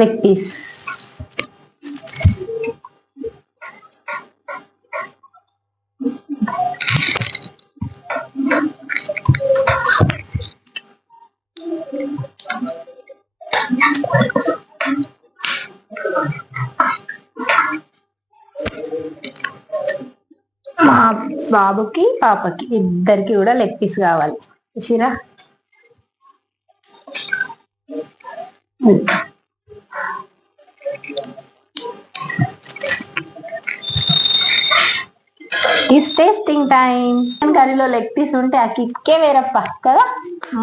Leg piece. మా బాబుకి పాపకి ఇద్దరికి కూడా లెగ్ పీస్ కావాలి. చూసిరా, ఇస్ టేస్టింగ్ టైం. చికెన్ కర్రీలో లెగ్ పీస్ ఉంటే ఆ కిక్కే వేరప్ప కదా.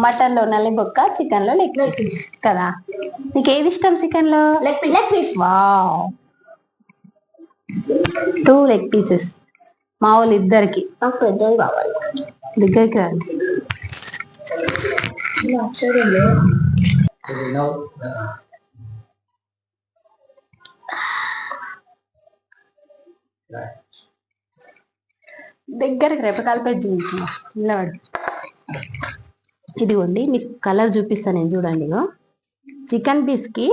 మటన్ లో నల్లి బొక్క, చికెన్ లో లెగ్ పీస్ కదా. నీకు ఏది ఇష్టం చికెన్ లో? Leg piece. Wow, 2 leg pieces మా వాళ్ళు ఇద్దరికి. నాకు పెద్దది కావాలి. దగ్గరికి రండి. దగ్గరికి రేపకాలపై చూపించిన నిలబడి. ఇదిగోండి మీకు కలర్ చూపిస్తాను నేను, చూడండి. చికెన్ పీస్ కి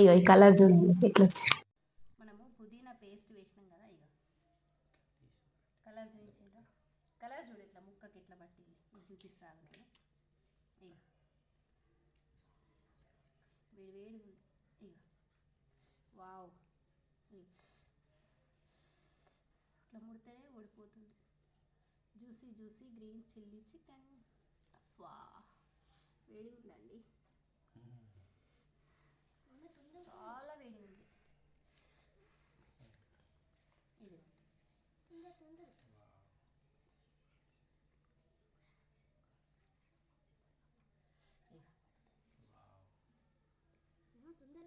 ఇగో ఈ కలర్ చూడండి ఎట్లా వచ్చి. మనము పుదీనా పేస్ట్ వేసినాం కదా, ఇగో కలర్ చూపించారా? కలర్ చూడు ఇట్లా ముక్కకి ఎట్లా పట్టింది. మీకు చూపిస్తాను. ఇగో వేడి వేడి ఉంది. ఇగో వావ్, ఇట్లా ముడితేనే ఓడిపోతుంది. Juicy juicy green chilli chicken. వా, వేడి ఉందండి, చాలా వేడి ఉంది. ఇది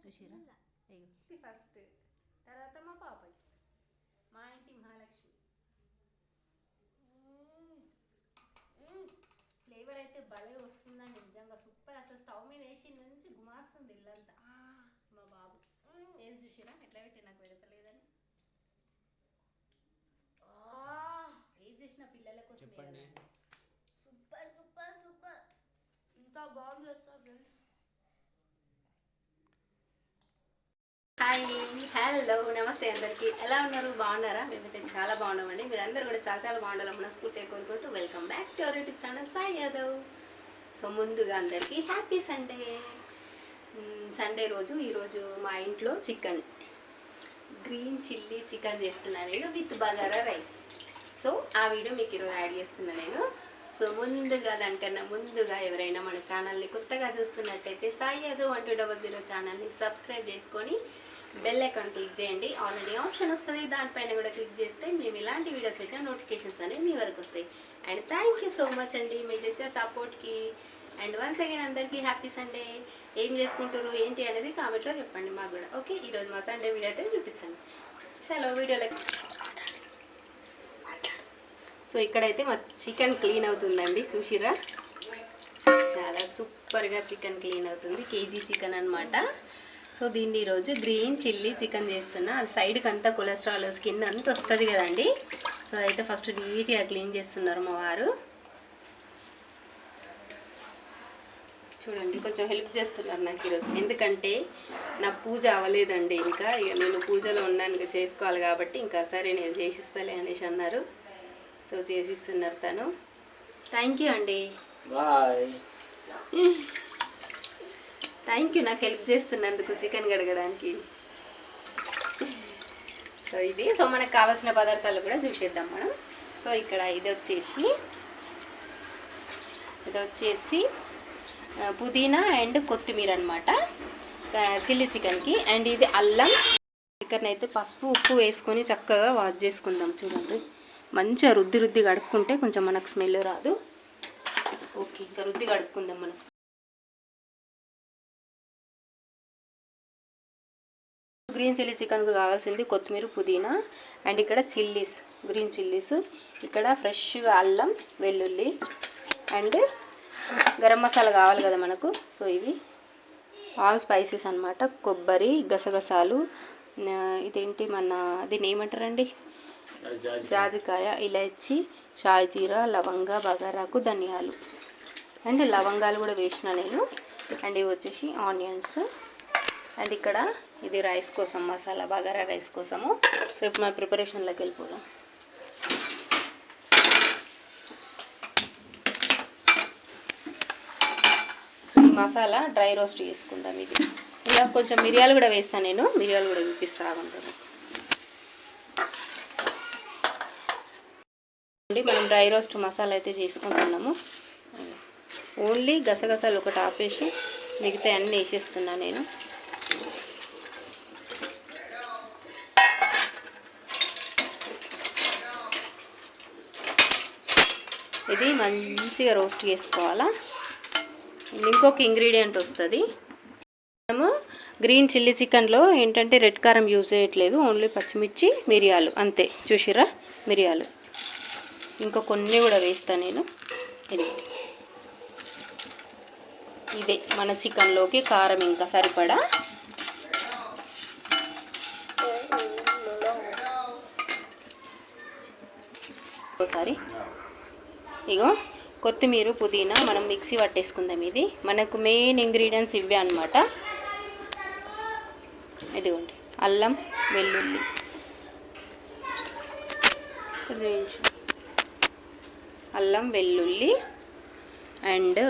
చూసిరా? ఇది ఫస్ట్, తర్వాత మా పాపకి, మా ఇంటి మహాలక్ష్మి. ఫ్లేవర్ అయితే భలే వస్తుందండి, నిజంగా సూపర్. అసలు స్టవ్ మీద వేసి నుంచి గుమాస్తుంది ఇల్లంతా. మా బాబు వేసి చూసిరా ఎట్లా పెట్టి, నాకు పెడతలేదని. ఏది చేసిన పిల్లల కోసం. సూపర్ సూపర్ సూపర్, ఇంత బాగుంది ఫ్రెండ్స్. హాయ్, హలో, నమస్తే అందరికీ. ఎలా ఉన్నారు? బాగున్నారా? మేమైతే చాలా బాగున్నామండి. మీరందరూ కూడా చాలా చాలా బాగుండాలని మనస్ఫూర్తిగా కోరుకుంటూ welcome back to our YouTube channel Sai Yadav. So ముందుగా అందరికీ హ్యాపీ సండే. సండే రోజు ఈరోజు మా ఇంట్లో చికెన్, గ్రీన్ చిల్లీ చికెన్ చేస్తున్నాను నేను విత్ బగారా రైస్. సో ఆ వీడియో మీకు ఈరోజు యాడ్ చేస్తున్నాను నేను. సో ముందుగా దానికన్నా ముందుగా ఎవరైనా మన ఛానల్ని కొత్తగా చూస్తున్నట్టయితే సాయి యాదవ్ 1200 ఛానల్ని సబ్స్క్రైబ్ చేసుకొని బెల్ ఐకాన్ క్లిక్ చేయండి. ఆల్రెడీ ఆప్షన్ వస్తుంది, దానిపైన కూడా క్లిక్ చేస్తే మేము ఇలాంటి వీడియోస్ పెట్టిన నోటిఫికేషన్స్ అనేవి మీ వరకు వస్తాయి. And thank you so much అండి మీరు ఇచ్చే సపోర్ట్కి. అండ్ వన్స్ అగైన్ అందరికీ హ్యాపీ సండే. ఏం చేసుకుంటారు ఏంటి అనేది కామెంట్లో చెప్పండి మాకు కూడా. ఓకే, ఈరోజు మా సండే వీడియో అయితే చూపిస్తాను. చలో వీడియోలోకి. సో ఇక్కడైతే మా చికెన్ క్లీన్ అవుతుందండి, చూసిరా? చాలా సూపర్గా చికెన్ క్లీన్ అవుతుంది. కేజీ చికెన్ అనమాట. సో దీన్ని ఈరోజు గ్రీన్ చిల్లీ చికెన్ చేస్తున్నా. అది సైడ్కి అంతా కొలెస్ట్రాల్ స్కిన్ అంతా వస్తుంది కదండి. సో అయితే ఫస్ట్ నీట్గా క్లీన్ చేస్తున్నారు మా వారు. చూడండి, కొంచెం హెల్ప్ చేస్తున్నారు నాకు ఈరోజు, ఎందుకంటే నా పూజ అవ్వలేదండి ఇంకా. నేను పూజలో ఉన్నాను, చేసుకోవాలి కాబట్టి ఇంకా సరే నేను చేసిస్తాలే అనేసి అన్నారు. సో చేసిస్తున్నారు తను. థ్యాంక్ యూ అండి, బాయ్. థ్యాంక్ యూ నాకు హెల్ప్ చేస్తున్నందుకు చికెన్ కడగడానికి. సో ఇది, సో మనకు కావాల్సిన పదార్థాలు కూడా చూసేద్దాం మనం. సో ఇక్కడ ఇది వచ్చేసి పుదీనా అండ్ కొత్తిమీర అనమాట చిల్లీ చికెన్కి. అండ్ ఇది అల్లం. చికెన్ అయితే పసుపు ఉప్పు వేసుకొని చక్కగా వాష్ చేసుకుందాం. చూడండి, మంచిగా రుద్ది కడుక్కుంటే కొంచెం మనకు స్మెల్ రాదు. ఓకే, ఇంకా రుద్ది కడుక్కుందాం మనం. గ్రీన్ చిల్లీ చికెన్కు కావాల్సింది కొత్తిమీర, పుదీనా అండ్ ఇక్కడ చిల్లీస్, గ్రీన్ చిల్లీస్, ఇక్కడ ఫ్రెష్గా అల్లం వెల్లుల్లి అండ్ గరం మసాలా కావాలి కదా మనకు. సో ఇవి ఆల్ స్పైసెస్ అనమాట. కొబ్బరి, గసగసాలు, ఇదేంటి దీన్ని ఏమంటారండి, జాజికాయ, ఇలాచి, షాజీరా, లవంగ, బగారాకు, ధనియాలు. అండ్ లవంగాలు కూడా వేసిన నేను. అండ్ ఇవి వచ్చేసి ఆనియన్స్. అండ్ ఇక్కడ ఇది రైస్ కోసం మసాలా, బగారా రైస్ కోసము. సో ఇప్పుడు మన ప్రిపరేషన్లోకి వెళ్ళిపోదాం. ఈ మసాలా డ్రై రోస్ట్ చేసుకుందాం. ఇది ఇలా కొంచెం మిరియాలు కూడా వేస్తాను నేను. మిరియాలు కూడా చూపిస్తా ఉంటాను. మనం డ్రై రోస్ట్ మసాలా అయితే చేసుకుంటున్నాము. ఓన్లీ గసగసాలు ఒకటి ఆపేసి మిగతా అన్నీ వేసేస్తున్నా నేను. ఇది మంచిగా రోస్ట్ చేసుకోవాలా. ఇంకొక ఇంగ్రీడియంట్ వస్తుంది. మనము గ్రీన్ చిల్లీ చికెన్లో ఏంటంటే రెడ్ కారం యూజ్ చేయట్లేదు, ఓన్లీ పచ్చిమిర్చి, మిరియాలు అంతే. చూసిరా, మిరియాలు ఇంకా కొన్ని కూడా వేస్తాను నేను. ఇదే మన చికెన్లోకి కారం ఇంకా సరిపడా. ఒకసారి ఇగో కొత్తిమీర, పుదీనా మనం మిక్సీ పట్టేసుకుందాం. ఇది మనకు మెయిన్ ఇంగ్రీడియంట్స్ ఇవే అన్నమాట. ఇదిగోండి అల్లం వెల్లుల్లి, అల్లం వెల్లుల్లి అండ్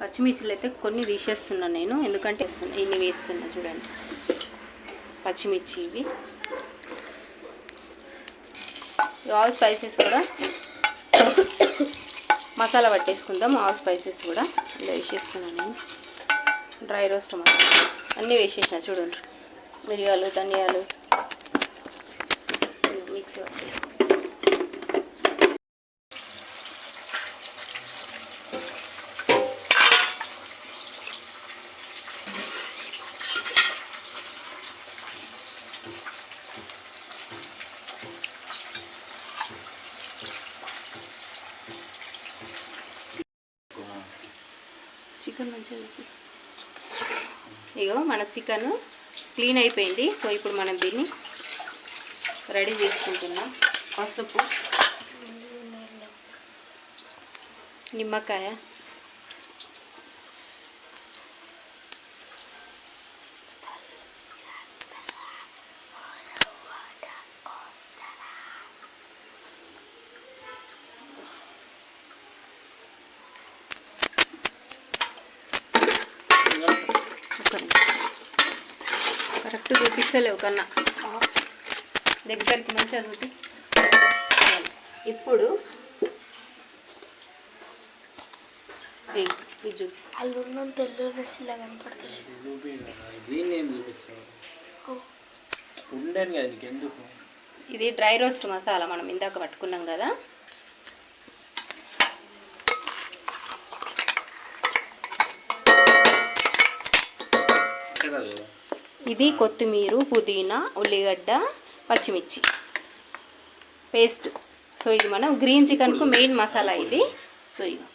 పచ్చిమిర్చిలు అయితే కొన్ని తీసేస్తున్నాను నేను, ఎందుకంటే ఇన్ని వేస్తున్నా. చూడండి పచ్చిమిర్చి ఇవి. ఆల్ స్పైసెస్ కూడా మసాలా పట్టేసుకుందాం. ఆల్ స్పైసెస్ కూడా ఇలా వేసేస్తున్నాను నేను. డ్రై రోస్ట్ మసాలా అన్నీ వేసేసిన. చూడండి మిరియాలు, ధనియాలు మిక్సీ పట్టేసుకుంటాం. చికెన్ మంచిగా ఇగో మన చికెన్ క్లీన్ అయిపోయింది. సో ఇప్పుడు మనం దీన్ని రెడీ చేసుకుంటున్నాం. పసుపు, నిమ్మకాయ, కరెక్ట్ చూపిస్తలేవు కన్నా దగ్గరికి మంచిగా చూపి. ఇప్పుడు ఇది డ్రై రోస్ట్ మసాలా మనం ఇందాక పట్టుకున్నాం కదా. ఇది కొత్తిమీర, పుదీనా, ఉల్లిగడ్డ, పచ్చిమిర్చి పేస్ట్. సో ఇది మనం గ్రీన్ చికెన్కు మెయిన్ మసాలా ఇది. సో ఇది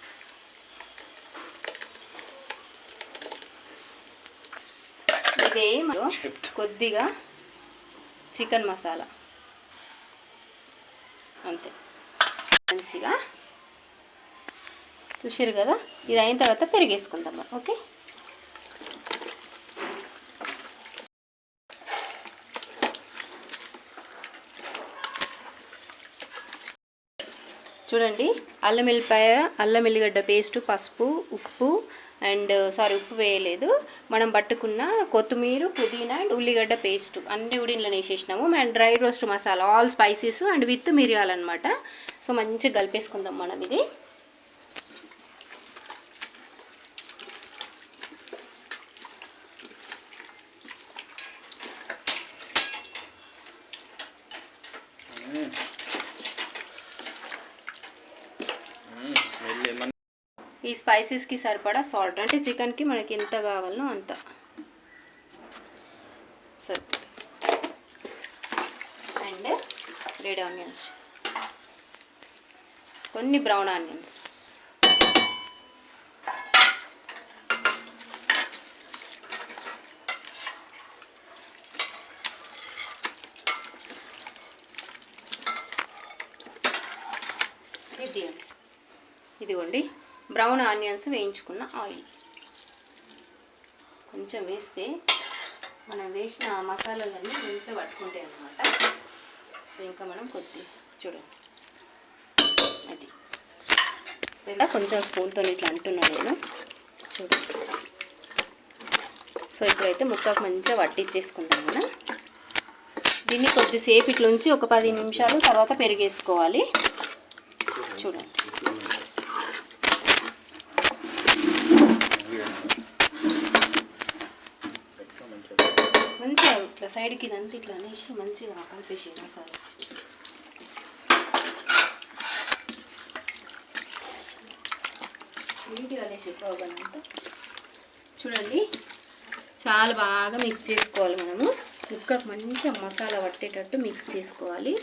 ఇదే కొద్దిగా చికెన్ మసాలా అంతే. మంచిగా చూసారు కదా. ఇది అయిన తర్వాత పెరిగేసుకుందాం. ఓకే, చూడండి అల్లం ఎల్లిగడ్డ పేస్టు, పసుపు, ఉప్పు అండ్ ఉప్పు వేయలేదు. మనం పట్టుకున్న కొత్తిమీర, పుదీనా అండ్ ఉల్లిగడ్డ పేస్టు అన్నీ కూడా ఇంట్లో వేసేసినాము. And dry roast masala, all spices and with మిరియాలు అనమాట. సో మంచిగా కలిపేసుకుందాం మనం ఇది. ఈ స్పైసెస్కి సరిపడా సాల్ట్, అంటే చికెన్కి మనకి ఎంత కావాలనో అంత సరిపోతుంది. అండ్ రెడ్ ఆనియన్స్, కొన్ని బ్రౌన్ ఆనియన్స్, ఇదిగోండి బ్రౌన్ ఆనియన్స్ వేయించుకున్న ఆయిల్ కొంచెం వేస్తే మనం వేసిన మసాలాలన్నీ కొంచెం పట్టుకుంటాయి అన్నమాట. సో ఇంకా మనం కొద్దిగా చూడండి అది కొంచెం స్పూన్తో ఇట్లా అంటున్నాను నేను చూడండి. సో ఇప్పుడైతే ముక్కకు మంచిగా వట్టించేసుకుంటాం మనం. దీన్ని కొద్దిసేపు ఇట్లా ఉంచి ఒక 10 నిమిషాలు తర్వాత పెరిగేసుకోవాలి. చూడండి మంచిగా ఇట్లా సైడ్కి ఇదంతా ఇట్లా అనేసి మంచిగా కలిపేసి మసాలా. నీట్గా అనేసి పోగలంతా చూడండి. చాలా బాగా మిక్స్ చేసుకోవాలి మనము. ముక్కకు మంచిగా మసాలా పట్టేటట్టు మిక్స్ చేసుకోవాలి.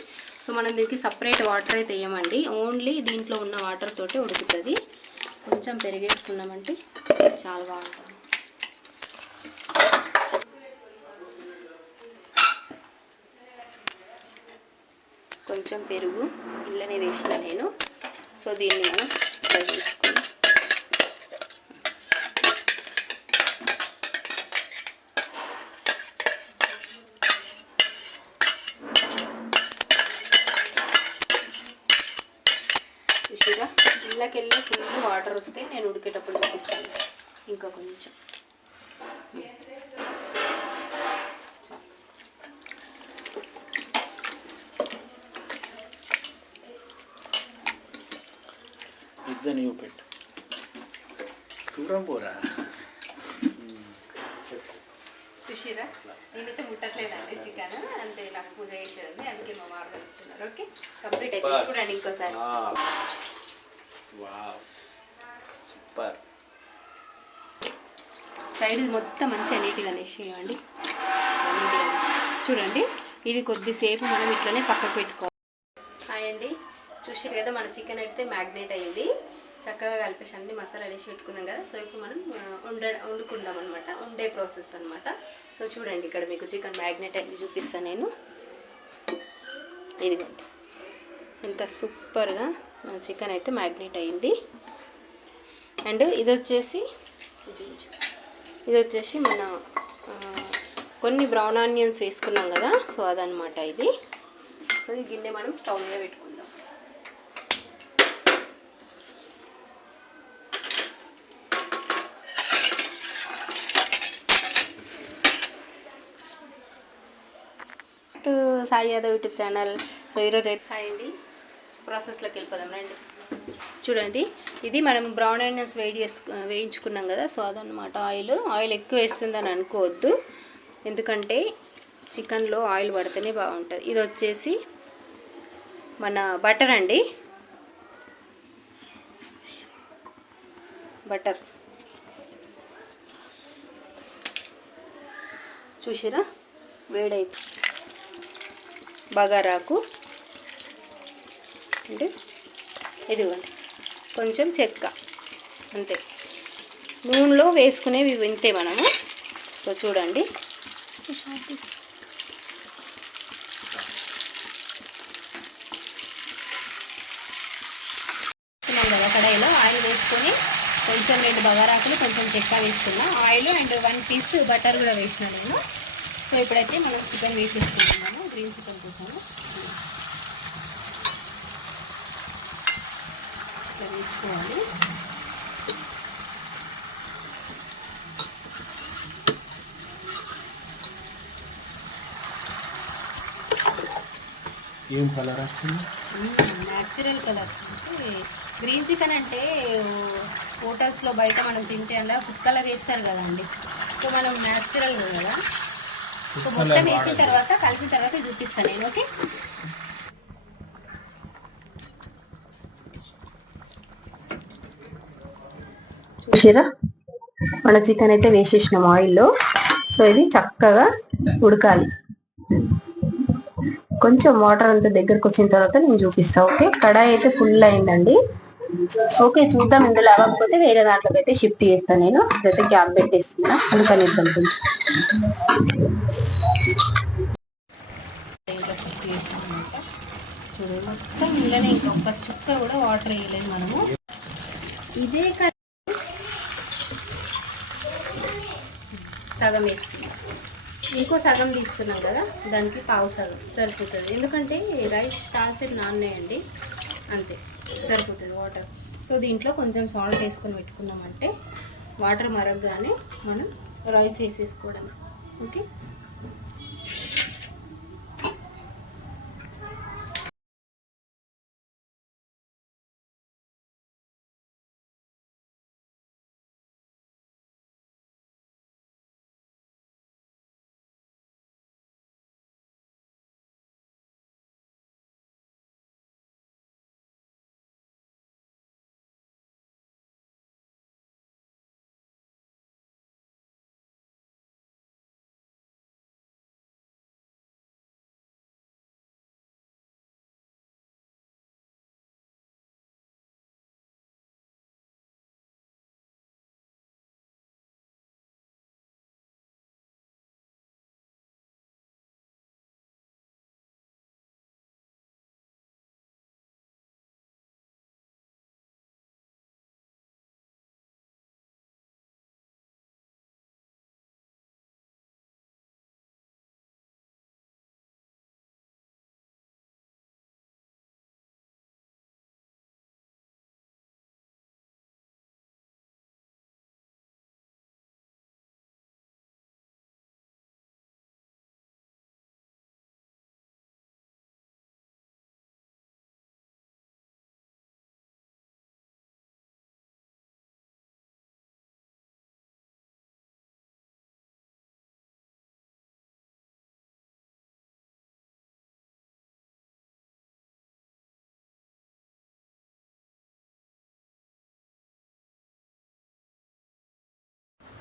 సో మనం దీనికి సపరేట్ వాటర్ అయితే వేయమండి, ఓన్లీ దీంట్లో ఉన్న వాటర్ తోటే ఉడుకుతుంది. కొంచెం పెరిగేసుకున్నామంటే చాలా బాగుంటుంది. కొంచెం పెరుగు ఇళ్ళనే వేసిన నేను. సో దీన్ని మనం ఫ్రై చేసుకుని చూసిరా ఇళ్ళకెళ్ళి ఫుల్ వాటర్ వస్తే నేను ఉడికేటప్పుడు చూపిస్తాను. ఇంకా కొంచెం ఇద్దరు పెట్టు చూడం పోరా. చూసిరా నేనైతే ముట్టట్లేదండి చికెన్, అంటే నాకు పూజ చేసేదండి, అందుకే మా వారు చెప్తున్నారు. ఓకే కంప్లీట్ అయిపోయింది. చూడండి ఇంకోసారి. సూపర్. సైడ్ మొత్తం మంచిగా నీట్గా అనేసేయండి. చూడండి ఇది కొద్దిసేపు మనం ఇట్లనే పక్కకు పెట్టుకోవాలి. హాయ్ అండి, చూసారు కదా మన చికెన్ అయితే మ్యాగ్నేట్ అయ్యింది. చక్కగా కలిపేసి అన్ని మసాలా వేసి పెట్టుకున్నాం కదా. సో ఇప్పుడు మనం వండుకుందాం అనమాట, వండే ప్రాసెస్ అనమాట. సో చూడండి ఇక్కడ మీకు చికెన్ మ్యాగ్నేట్ అయింది చూపిస్తాను నేను. ఇదిగోండి ఎంత సూపర్గా మన చికెన్ అయితే మ్యాగ్నేట్ అయింది. అండ్ ఇది వచ్చేసి మన కొన్ని బ్రౌన్ ఆనియన్స్ వేసుకున్నాం కదా. సో అదనమాట ఇది. గిన్నె మనం స్టవ్ మీద పెట్టుకుందాం. Sai Yadav YouTube channel. So ఈరోజు అయితే హాయ్ అండి, ప్రాసెస్లోకి వెళ్ళిపోదాం రండి. చూడండి ఇది మనం బ్రౌన్ ఆనియన్స్ వేయించుకున్నాం కదా. సో అదనమాట ఆయిల్ ఎక్కువ వేస్తుందని అనుకోవద్దు, ఎందుకంటే చికెన్లో ఆయిల్ పడితేనే బాగుంటుంది. ఇది వచ్చేసి మన బటర్ అండి, బటర్ చూసిరా వేడైతే. బగారాకు అంటే ఇదిగోండి కొంచెం చెక్క, అంతే. నూనెలో వేసుకునేవి వింటే మనము. సో చూడండి కదా కడాయిలో ఆయిల్ వేసుకొని కొంచెం 2 బగారాకులు కొంచెం చెక్క వేసుకున్నా, ఆయిల్ అండ్ 1 పీస్ బటర్ కూడా వేసిన నేను. సో ఇప్పుడైతే మనం చికెన్ వేసేసుకుంటున్నాము గ్రీన్ చికెన్ కోసము. ఇట్లా వేసుకోవాలి. ఏం కలర్ వస్తుంది? Natural colour. అంటే గ్రీన్ చికెన్ అంటే హోటల్స్లో బయట మనం తింటే అలా ఫుడ్ కలర్ వేస్తారు కదండి. సో మనం న్యాచురల్ కదా. సో మొత్తం వేసిన తర్వాత కలిపిన తర్వాత చూపిస్తాను నేను. ఓకే చూసిరా మన చికెన్ అయితే వేసేసినాం ఆయిల్లో. సో ఇది చక్కగా ఉడకాలి. కొంచెం వాటర్ అంతా దగ్గరకు వచ్చిన తర్వాత నేను చూపిస్తాను. ఓకే కడాయి అయితే ఫుల్ అయిందండి. ఓకే చూద్దాం, ఇందులో అవ్వకపోతే వేరే దాంట్లోకి అయితే షిఫ్ట్ చేస్తాను నేను. ఇదైతే గ్యాప్ పెట్టేస్తున్నా, అందుకని ఇద్దాం కొంచెం. మొత్తం ఇంట్లోనే ఇంకొక చుక్క కూడా వాటర్ వేయలేదు మనము. ఇదే సగం వేస్తున్నాం, ఇంకో సగం తీసుకున్నాం కదా దానికి పావు సగం సరిపోతుంది. ఎందుకంటే రైస్ చాలాసేపు నానేయండి, అంతే సరిపోతుంది వాటర్. సో దీంట్లో కొంచెం సాల్ట్ వేసుకొని పెట్టుకున్నామంటే వాటర్ మరగగానే మనం రైస్ వేసేసుకోవడం. ఓకే,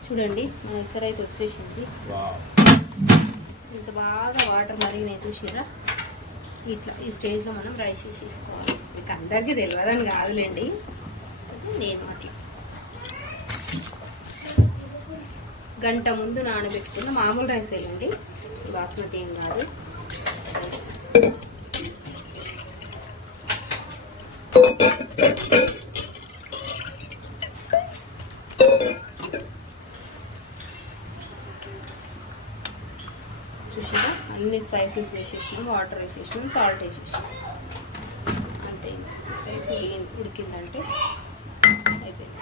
చూడండి మన ఎసరు అయితే వచ్చేసింది. ఇంత బాగా వాటర్ మరిగినాయి చూసిరా. ఇట్లా ఈ స్టేజ్లో మనం రైస్ వేసేసుకోవాలి. మీకు అందరికీ తెలియదని కాదులేండి, నేను అట్లా గంట ముందు నానబెట్టుకున్న మామూలు రైస్ వేయండి, బాస్మతి ఏం కాదు. చూసినా అన్ని స్పైసెస్ వేసేసినాం, వాటర్ వేసేసినాం, సాల్ట్ వేసేసినాం, అంతే. రైస్ ఉడికిందంటే అయిపోయింది.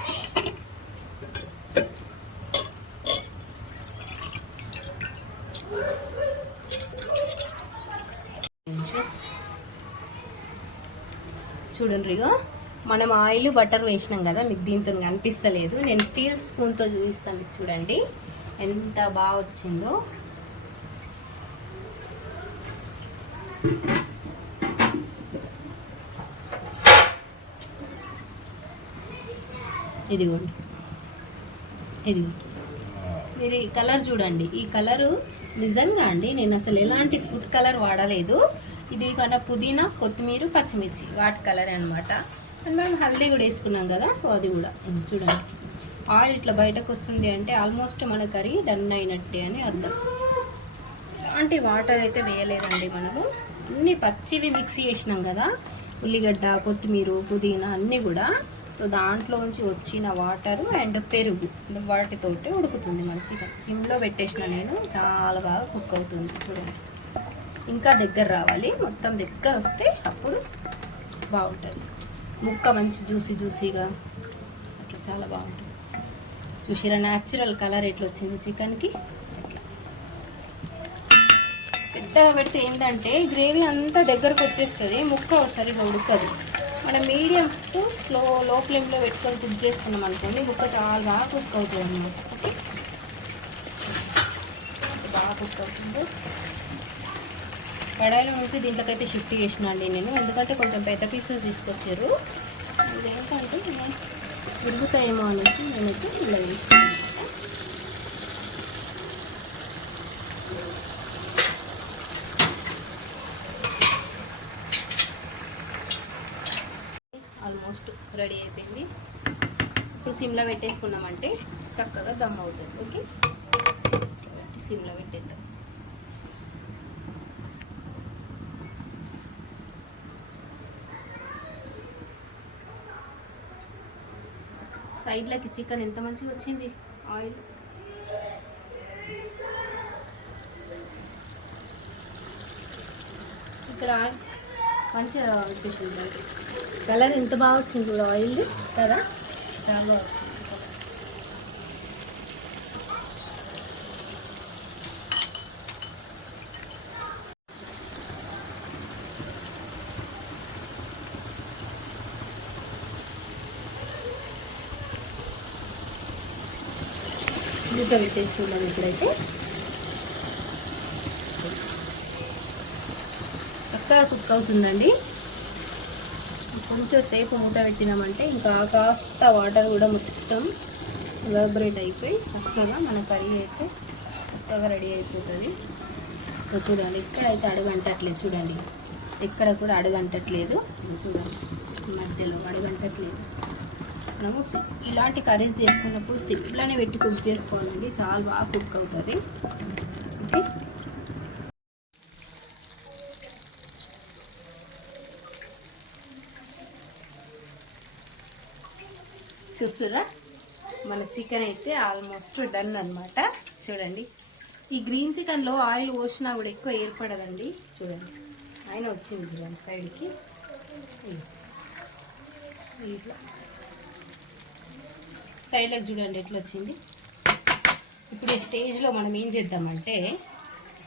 చూడండి ఇగో మనం ఆయిల్ బటర్ వేసినాం కదా, మీకు దీంతో కనిపిస్తలేదు, నేను స్టీల్ స్పూన్తో చూపిస్తాను. చూడండి ఎంత బాగా వచ్చిందో. ఇదిగోండి, మీరు ఈ కలర్ చూడండి. ఈ కలరు నిజంగా అండి నేను అసలు ఎలాంటి ఫుడ్ కలర్ వాడలేదు. ఇది మన పుదీనా, కొత్తిమీర, పచ్చిమిర్చి వాటి కలర్ అనమాట. అండ్ మనం హల్దీ కూడా వేసుకున్నాం కదా, సో అది కూడా చూడండి. ఆయిల్ ఇట్లా బయటకు వస్తుంది అంటే ఆల్మోస్ట్ మన కర్రీ డన్ అయినట్టే అని అర్థం. ఎలాంటి వాటర్ అయితే వేయలేదండి మనము, అన్నీ పచ్చివి మిక్సీ చేసినాం కదా, ఉల్లిగడ్డ, కొత్తిమీర, పుదీనా అన్నీ కూడా. సో దాంట్లోంచి వచ్చిన వాటరు అండ్ పెరుగు వాటితోటి ఉడుకుతుంది మంచిగా. సిమ్లో పెట్టేసిన నేను, చాలా బాగా కుక్ అవుతుంది. చూడండి ఇంకా దగ్గర రావాలి, మొత్తం దగ్గర వస్తే అప్పుడు బాగుంటుంది. ముక్క మంచి జ్యూసీగా అట్లా చాలా బాగుంటుంది. చూసిరా న్యాచురల్ కలర్ ఎట్లా వచ్చింది చికెన్కి. అట్లా పెద్దగా పెడితే ఏంటంటే గ్రేవీ అంతా దగ్గరకు వచ్చేస్తుంది, ముక్క సరిగా ఉడకదు. మనం మీడియం టు లో ఫ్లేమ్లో పెట్టుకొని కుక్ చేసుకున్నాం అనుకోండి, ముక్క చాలా బాగా కుక్ అవుతుంది అన్నమాట. బాగా కుక్ అవుతుంది. కడాయిలో నుంచి దీంట్లోకైతే షిఫ్ట్ చేసిన అండి నేను, ఎందుకంటే కొంచెం పెద్ద పీసెస్ తీసుకొచ్చారు. ఇదేంటంటే ఉడుకుతాయేమో అనేసి నేనైతే ఇలా వేసినాను. ఆల్మోస్ట్ రెడీ అయిపోయింది. ఇప్పుడు సిమ్లో పెట్టేసుకున్నామంటే చక్కగా దమ్ అవుతుంది. ఓకే, సిమ్లో పెట్టేద్దాం. సైడ్లకి చికెన్ ఎంత మంచిగా వచ్చింది ఆయిల్. ఇక్కడ మంచిగా వచ్చేసింది కలర్ ఎంత బాగా వచ్చింది ఆయిల్ కదా, చాలా బాగా వచ్చింది. మూత పెట్టేసుకుందాం ఇప్పుడైతే. చక్కగా కుక్ అవుతుందండి. కొంచెం సేపు మూత పెట్టినామంటే ఇంకా కాస్త వాటర్ కూడా మొత్తం ఎవాపరేట్ అయిపోయి చక్కగా మన కర్రీ అయితే చక్కగా రెడీ అయిపోతుంది. చూడండి ఇక్కడైతే అడుగంటట్లేదు, చూడండి ఎక్కడ కూడా అడుగంటట్లేదు, చూడండి మధ్యలో అడుగంటట్లేదు. మనము ఇలాంటి కర్రీస్ చేసుకున్నప్పుడు సిప్లోనే పెట్టి కుక్ చేసుకోవాలండి, చాలా బాగా కుక్ అవుతుంది. ఓకే, చూస్తురా మన చికెన్ అయితే ఆల్మోస్ట్ డన్ అనమాట. చూడండి ఈ గ్రీన్ చికెన్లో ఆయిల్ పోసినా కూడా ఎక్కువ ఏర్పడదండి. చూడండి ఆయన వచ్చింది చూడండి సైడ్కి ఇట్లా సైడ్లకు చూడండి ఎట్లా వచ్చింది. ఇప్పుడు ఈ స్టేజ్లో మనం ఏం చేద్దామంటే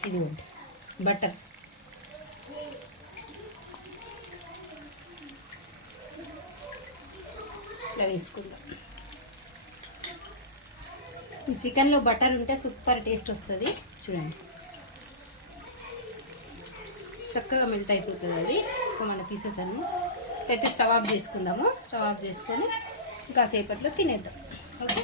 ఇది బటర్ ఇలా వేసుకుందాం. ఈ చికెన్లో బటర్ ఉంటే సూపర్ టేస్ట్ వస్తుంది. చూడండి చక్కగా మెల్ట్ అయిపోతుంది అది. సో మన పీసెస్ అన్నీ అయితే స్టవ్ ఆఫ్ చేసుకుందాము. స్టవ్ ఆఫ్ చేసుకొని కాసేపట్లో తినేద్దాం. ఓకే,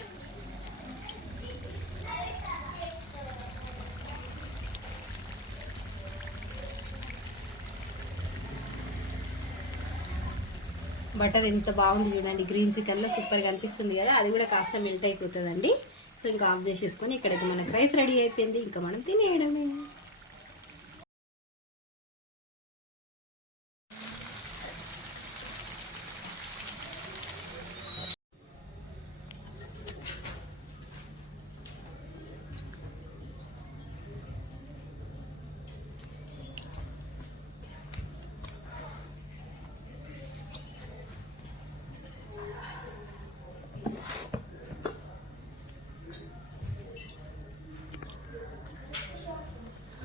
బటర్ ఎంత బాగుంది చూడండి, గ్రీన్ చికెన్లో సూపర్గా అనిపిస్తుంది కదా. అది కూడా కాస్త మెల్ట్ అయిపోతుందండి. సో ఇంకా ఆఫ్ చేసేసుకొని ఇక్కడైతే మనకు రైస్ రెడీ అయిపోయింది, ఇంకా మనం తినేయడమే.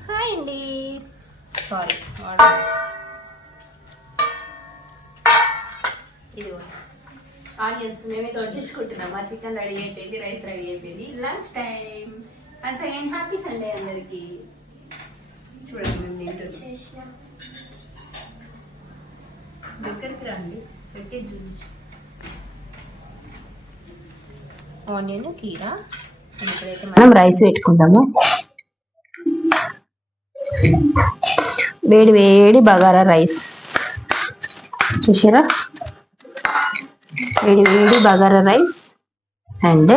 హాయ్ అండి, సారీ ఇదిగో ఆనియన్స్ మేమైతే వడ్డించుకుంటున్నాం. మా చికెన్ రెడీ అయిపోయింది, రైస్ రెడీ అయిపోయింది, lunch time. And second happy Sunday అందరికి. చూడండి మేము తింటున్నాం. దగ్గరికి రండి, పెట్టి చూపించు. ఆనియన్ కీరా. ఇప్పుడైతే మనం రైస్ పెట్టుకుందాము. వేడి వేడి బగారా రైస్ చూసారా, వేడి వేడి bagara rice and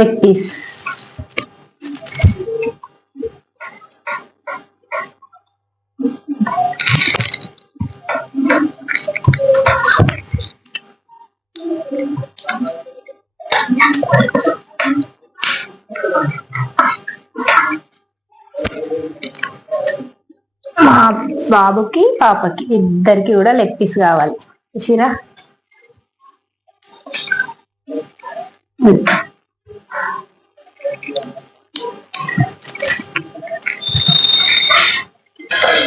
leg piece. మా బాబుకి పాపకి ఇద్దరికి కూడా లెగ్ పీస్ కావాలి. చూసిరా,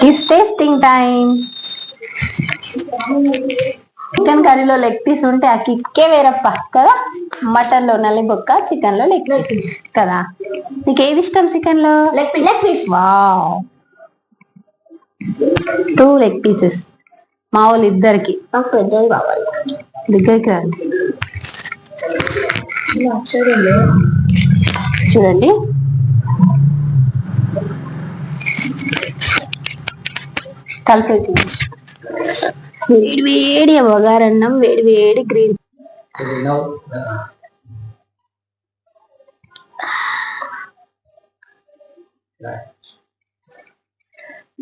ఇట్స్ టేస్టింగ్ టైం. చికెన్ కర్రీలో లెగ్ పీస్ ఉంటే ఆ కిక్కే వేరప్ప కదా. మటన్ లో నల్లి బొక్క, చికెన్ లో లెగ్ పీస్ కదా. నీకు ఏది ఇష్టం చికెన్ లో? Leg piece. Wow, 2 leg pieces మా వాళ్ళు ఇద్దరికి. నాకు పెద్దవి కావాలి. దగ్గరికి రండి, చూడండి కలిపి వేడి వేడి బగారన్నం, వేడి వేడి గ్రీన్.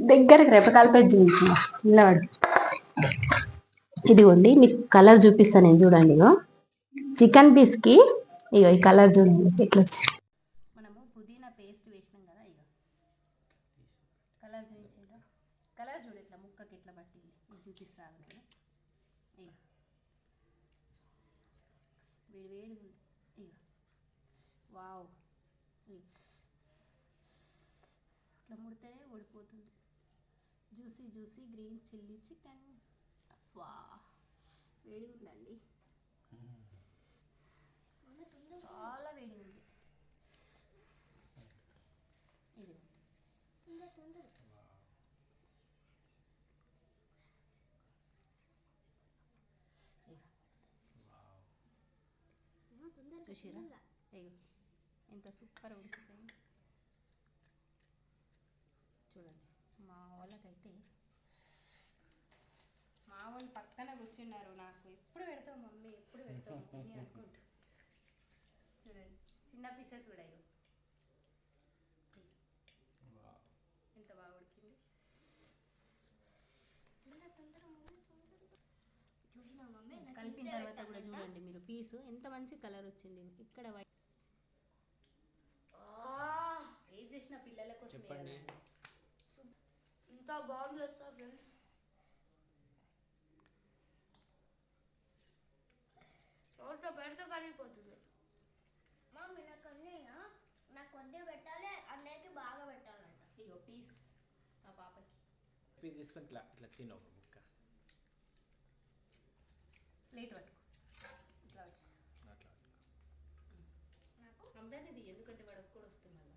దగ్గరికి రెపకాలపై చూపించిన పిల్లవాడు. ఇదిగోండి మీకు కలర్ చూపిస్తాను నేను, చూడండి. ఇగో చికెన్ పీస్కి ఇగో ఈ కలర్ చూడండి ఎట్లా వచ్చి. మనము పుదీనా పేస్ట్ వేసినాం కదా, ఇగో కలర్ చూపించిందా, కలర్ చూడు ఇట్లా ముక్కకి ఎట్లా పట్టింది. ఇది చూపిస్తాను నేను. ఇగో వేడి వేడి ఉంది. ఇగో వావ్, ఇట్లా ముడితేనే ఓడిపోతుంది. Juicy juicy green chilli chicken. వా వేడి ఉందండి, చాలా వేడి ఉంది. ఇది చూసిరా ఎంత సూపర్ ఉడికిపోయింది చూడండి. మా వాళ్ళకైతే, మా వాళ్ళు పక్కన కూర్చున్నారు, నాకు ఎప్పుడు పెడతావు మమ్మీ, ఎప్పుడు పెడతావు మమ్మీ అనుకుంటూ. చూడండి చిన్న పీసెస్ కూడా ఇగో ఎంత బాగా ఉడికింది. కలిపిన తర్వాత కూడా చూడండి మీరు పీసు ఎంత మంచి కలర్ వచ్చింది. ఇక్కడ ఏం చేసిన పిల్లల కోసం ఇంత బాగుంది ఫ్రెండ్స్. నోట్లో పెడితే కరిగిపోతుంది. మమ్మీ నాకు అన్నయ్య నాకు కొద్దిగా పెట్టాలి, అన్నయ్యకి బాగా పెట్టాలంట. ఇగో పీస్ మా పాపకి పీస్ తీసుకొని ఇట్లా ఇట్లా తిను ఒక ముక్క. ప్లేట్ పట్టుకో, ఇట్లా అట్లా నాకు రంజాన్ ఇది, ఎందుకంటే వాడు కూడా వస్తుంది.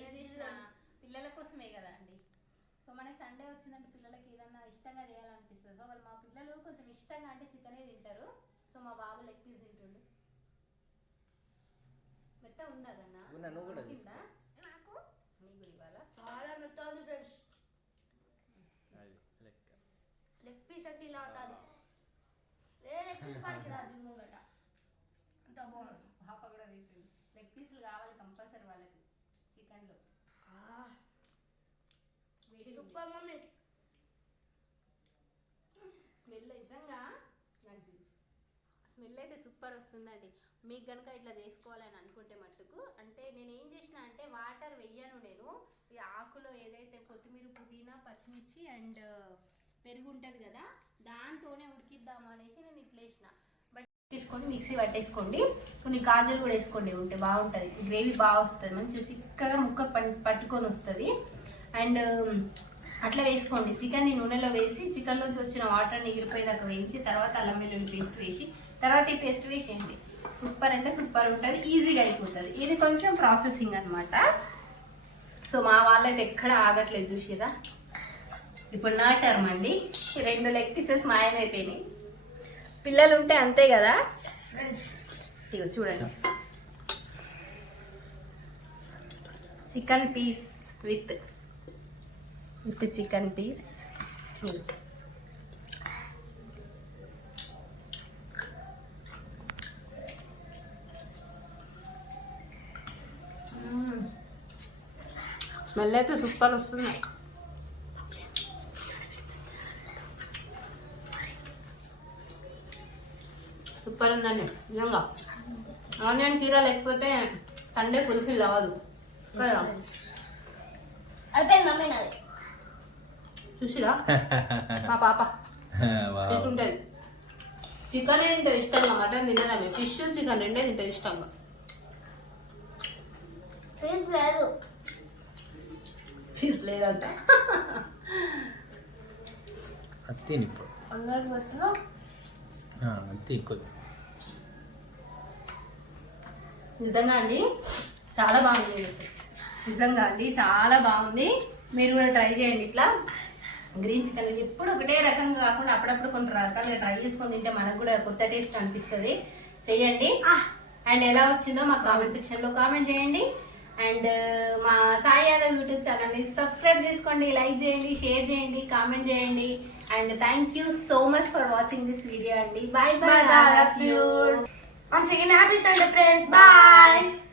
ఏం చేసినా పిల్లల కోసమే కదా అండి. సో మనకి సండే వచ్చిందంటే పిల్లలకి ఏదన్నా ఇష్టంగా చేయాలనిపిస్తుంది. సో వాళ్ళు, మా పిల్లలు కొంచెం ఇష్టంగా అంటే చికెనే తింటారు. సో మా బాబు లెగ్ పీస్ తింటుండు. మెత్త ఉందా కన్నా కింద, నాకు నీకు ఇవ్వాలా? చాలా మెత్త ఉంది ఫ్రెండ్స్. లెగ్ పీస్ అంటే ఇలా ఉండాలి. లెగ్ పీస్ పనికి రాదు ముంగట. అంత బాగుంది. పాప కూడా తింటుంది. లెగ్ పీసులు కావాలి కంపల్సరీ వాళ్ళకి చికెన్లో. వేడి సూపర్ మమ్మీ. స్మెల్ నిజంగా నాకు స్మెల్ అయితే సూపర్ వస్తుందండి. మీకు కనుక ఇట్లా చేసుకోవాలని అనుకుంటే మట్టుకు, అంటే నేను ఏం చేసిన అంటే వాటర్ వెయ్యను నేను. ఈ ఆకులో ఏదైతే కొత్తిమీర, పుదీనా, పచ్చిమిర్చి అండ్ పెరుగు ఉంటుంది కదా, దాంతోనే ఉడికిద్దాం అనేసి నేను ఇట్లా వేసిన. బట్ తీసుకొని మిక్సీ పట్టేసుకోండి, కొన్ని కాజలు కూడా వేసుకోండి, ఉంటే బాగుంటుంది. గ్రేవీ బాగా వస్తుంది, మంచిగా చిక్కగా ముక్క పట్టుకొని వస్తుంది. అండ్ అట్లా వేసుకోండి. చికెన్ని నూనెలో వేసి చికెన్లోంచి వచ్చిన వాటర్ని ఎగిరిపోయేదాకా వేయించి తర్వాత అల్లం వెల్లుల్లి పేస్ట్ వేసి తర్వాత ఈ పేస్ట్ వేసేయండి. సూపర్ అంటే సూపర్ ఉంటుంది, ఈజీగా అయిపోతుంది. ఇది కొంచెం ప్రాసెసింగ్ అనమాట. సో మా వాళ్ళైతే ఎక్కడ ఆగట్లేదు చూసిరా. ఇప్పుడు నా టర్మ్ అండి. 2 లెగ్ పీసెస్ మాయమైపోయినాయి. పిల్లలు ఉంటే అంతే కదా ఫ్రెండ్స్. ఇగో చూడండి, chicken piece with chicken piece. Smell అయితే సూపర్ వస్తుంది. సూపర్ ఉందండి నిజంగా. ఆనియన్ కీరా లేకపోతే సండే ఫుల్ఫిల్ అవ్వదు కదా. అయిపోయింది మమ్మీ నాది. చూసిరా మా పాప ఎట్లుంటుంది. చికెన్ తింటుంది ఇష్టంగా, మటన్ తినదామే. ఫిష్ చికెన్ రెండే తింటుంది ఇష్టంగా. ఫీజ్ లేదు, ఫీజ్ లేదంట. తిని ఇప్పుడు నిజంగా అండి చాలా బాగుంది. నిజంగా అండి చాలా బాగుంది. మీరు కూడా ట్రై చేయండి. ఇట్లా గ్రీన్ చికెన్ ఎప్పుడు ఒకటే రకంగా కాకుండా అప్పుడప్పుడు కొన్ని రకాలుగా ట్రై చేసుకొని తింటే మనకు కూడా కొత్త టేస్ట్ అనిపిస్తుంది. చేయండి. అండ్ ఎలా వచ్చిందో మాకు కామెంట్ సెక్షన్లో కామెంట్ చేయండి. అండ్ మా సాయి యాదవ్ యూట్యూబ్ ఛానల్ని సబ్స్క్రైబ్ చేసుకోండి, లైక్ చేయండి, షేర్ చేయండి, కామెంట్ చేయండి. And thank you so much for watching this video అండి. Bye bye. once again happy Sunday friends. Bye.